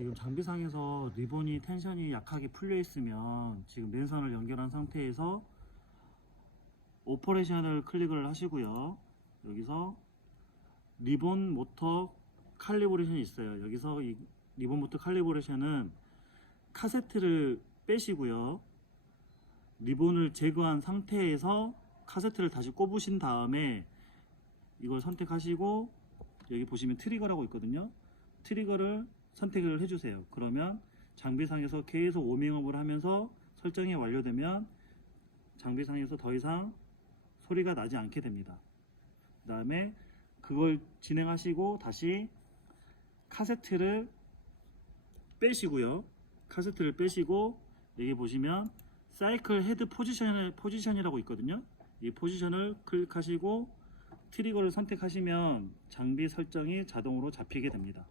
지금 장비상에서 리본이 텐션이 약하게 풀려 있으면 지금 맨선을 연결한 상태에서 오퍼레이션을 클릭을 하시고요. 여기서 리본 모터 칼리브레이션이 있어요. 여기서 이 리본 모터 칼리브레이션은 카세트를 빼시고요. 리본을 제거한 상태에서 카세트를 다시 꼽으신 다음에 이걸 선택하시고 여기 보시면 트리거라고 있거든요. 트리거를 선택을 해주세요. 그러면 장비상에서 계속 워밍업을 하면서 설정이 완료되면 장비상에서 더 이상 소리가 나지 않게 됩니다. 그 다음에 그걸 진행하시고 다시 카세트를 빼시고요. 카세트를 빼시고 여기 보시면 사이클 헤드 포지션 포지션이라고 있거든요. 이 포지션을 클릭하시고 트리거를 선택하시면 장비 설정이 자동으로 잡히게 됩니다.